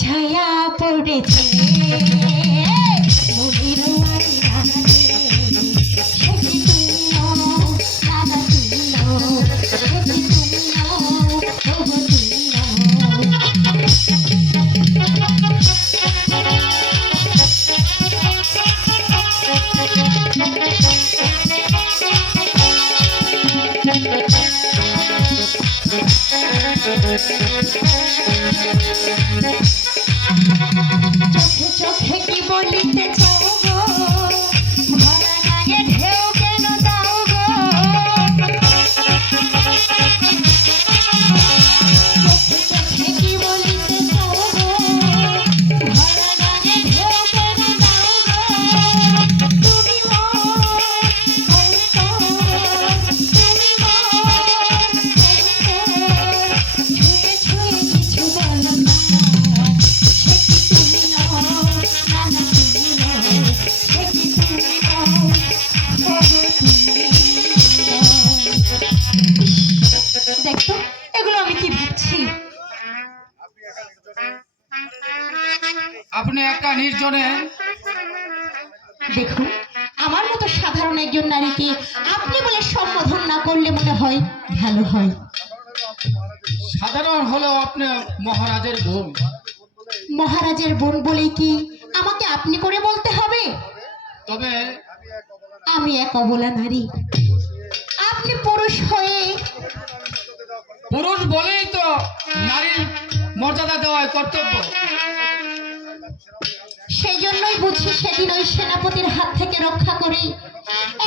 ছায়া পড়েছে মনির চোখে চোখে কি বলিতে চাও গো ভরা গায়ে ঢেউ কেন দাও গো চোখে চোখে কি বলিতে চাও গো ভরা গায়ে ঢেউ কেন দাও গো তুমি ছুঁয়ে কিছু বলো না দেখো এগুলো আমি কি ভাবছি আপনি একা নির্জনে দেখুন আমার মতো সাধারণ একজন নারীকে আপনি বলে সম্বোধন না করলে মনে হয় ভালো হয় সাধারণ হলেও আপনি মহারাজের বোন। মহারাজের বোন বলেই কি আমাকে আপনি করে বলতে হবে? তবে আমি এক অবলা নারী, আপনি পুরুষ হয়ে। পুরুষ বলেই তো নারীর মর্যাদা দেওয়া কর্তব্য। সেই জন্যই বুঝি সেদিন ওই সেনাপতির হাত থেকে রক্ষা করে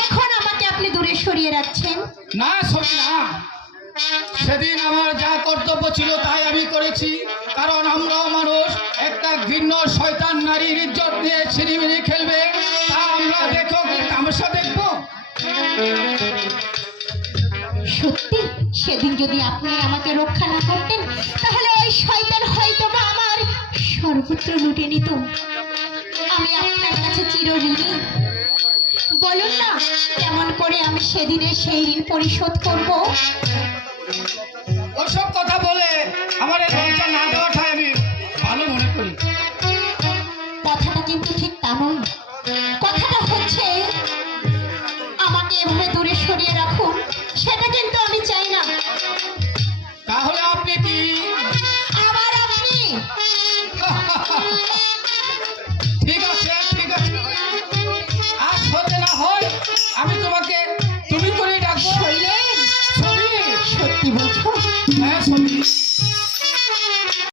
এখন আমাকে আপনি দূরে সরিয়ে রাখছেন। না সরি না, সেদিন আমার যা কর্তব্য ছিল তাই আমি করেছি, কারণ আমরাও মানুষ। একটা ঘৃণ্য শয়তান নারীর ইজ্জত নিয়ে ছিনিমিনি খেলবে, তা আমরা দেখো কি তামাশা দেখবো? সত্যি সেদিন যদি আপনি আমাকে রক্ষা না করতেন তাহলে ওই শয়তান হয়তো বা আমার সর্বত্র লুটে নিত। আমি আপনার কাছে চিরঋণী। বলুন না কেমন করে আমি সেদিনের সেই ঋণ পরিশোধ করব? ওসব কথা বলে আমার এই লজ্জা না দেওয়াটাই আমি ভালো মনে করি। কথাটা কিন্তু ঠিক তা নয়। কথাটা হচ্ছে আমাকে এভাবে দূরে সরিয়ে রাখুন, সেটা কিন্তু আমি চাই না। তাহলে আপনি কি আবার আপনি? ঠিক আছে ঠিক আছে, আজ হতে না হয়